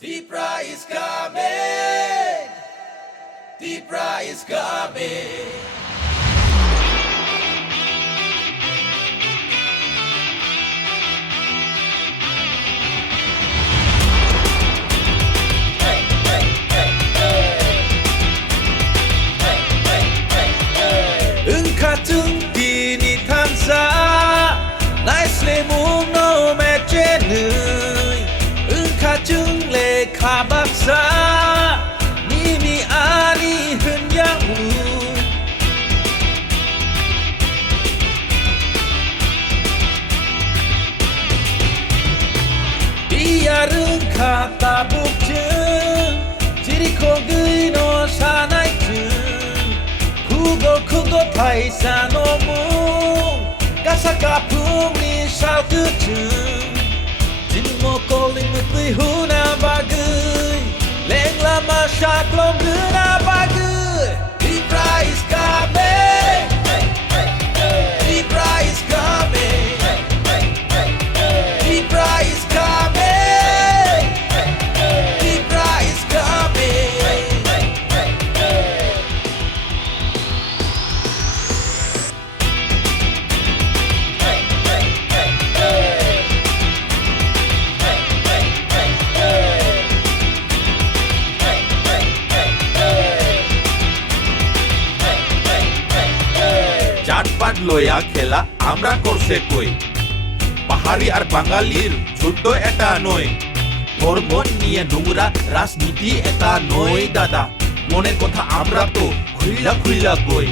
Tipra is coming. Tipra is coming. 같은 비니 탐사 나이슬레 묵노 매제는 같은 레 가박사 님이 아니 흔양우 비야른 가다 북증 지리코그이노 사나이증 크고 파이사노무 가사가풍이 샤우트증 진모꼴링 무뜨이 후나바그이 랭라마 샤클롬 그나바그이 Tipra is coming. Tipra is coming. Tipra is coming. Tipra is coming. চাটপাট লইয়া খেলা আমরা করছে কই পাহাড়ি আর বাঙালির ছোট্ট এটা নয় ধর্ম নিয়ে নোংরা রাজনীতি এটা নয় দাদা মনের কথা আমরা তো খুইলা খুইলা কই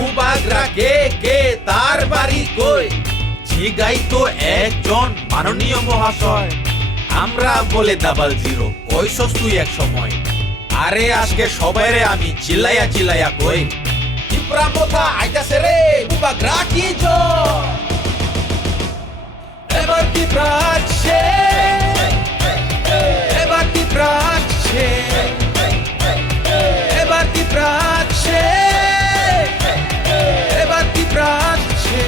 উবাগরা কে তার বাড়ি কই জিগাই তো একজন মাননীয় মহাশয় আমরা বলে ডাবল জিরো কইছস তুই এক সময় আরে আজকে সবাইরে আমি চিল্লাইয়া কই Tipra mota আইতাছে রে উবাগরা কি জয় এবার Tipra আসছে এবার Tipra আসছে এবার Tipra আসছে এবার Tipra আসছে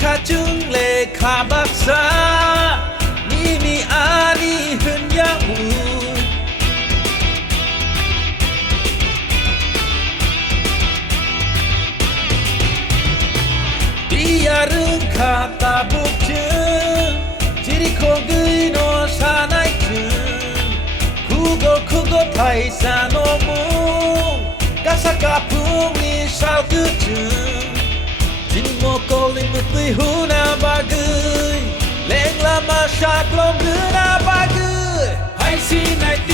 가중 레카 박사 님이 아니 흔양우 비야른 가다 북증 지리코그이노 사나이증 크고 파이사노무 가사가풍이 샤우트증 진모꼴링 무뜨이 후나바그이 랭라마 샤클롬 그나바그이 하이시 나이트